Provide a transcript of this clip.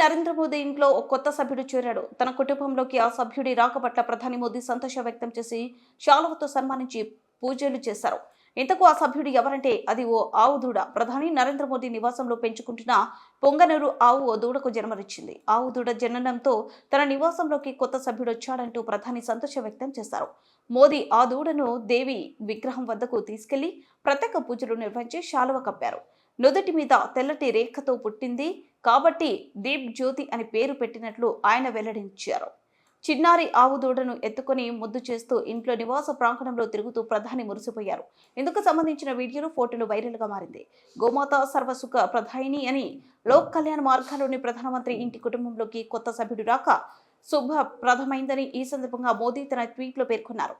నరేంద్ర మోదీ ఇంట్లో ఒక కొత్త సభ్యుడు చేరాడు. తన కుటుంబంలోకి ఆ సభ్యుడి రాక పట్ల ప్రధాని మోదీ సంతోషం వ్యక్తం చేసి శాలువతో సన్మానించి పూజలు చేశారు. ఇంతకు ఆ సభ్యుడు ఎవరంటే అది ఓ ఆవు దూడ. ప్రధాని నరేంద్ర మోదీ నివాసంలో పెంచుకుంటున్న పొంగనూరు ఆవు ఓ దూడకు జన్మనిచ్చింది. ఆవు దూడ జననంతో తన నివాసంలోకి కొత్త సభ్యుడు వచ్చాడంటూ ప్రధాని సంతోషం వ్యక్తం చేశారు. మోదీ ఆ దూడను దేవి విగ్రహం వద్దకు తీసుకెళ్లి ప్రత్యేక పూజలు నిర్వహించి శాలువ కప్పారు. నుదుటి మీద తెల్లటి రేఖతో పుట్టింది కాబట్టి దీప్ జ్యోతి అని పేరు పెట్టినట్లు ఆయన వెల్లడించారు. చిన్నారి ఆవు దూడను ఎత్తుకొని ముద్దు చేస్తూ ఇంట్లో నివాస ప్రాంగణంలో తిరుగుతూ ప్రధాని మురిసిపోయారు. ఇందుకు సంబంధించిన వీడియోలు, ఫోటోలు వైరల్ గా మారింది. గోమాత సర్వసుఖ ప్రధాయిని అని లోక్ కళ్యాణ్ మార్గాల్లోని ప్రధానమంత్రి ఇంటి కుటుంబంలోకి కొత్త సభ్యుడు రాక శుభప్రదమైందని ఈ సందర్భంగా మోదీ తన ట్వీట్లో పేర్కొన్నారు.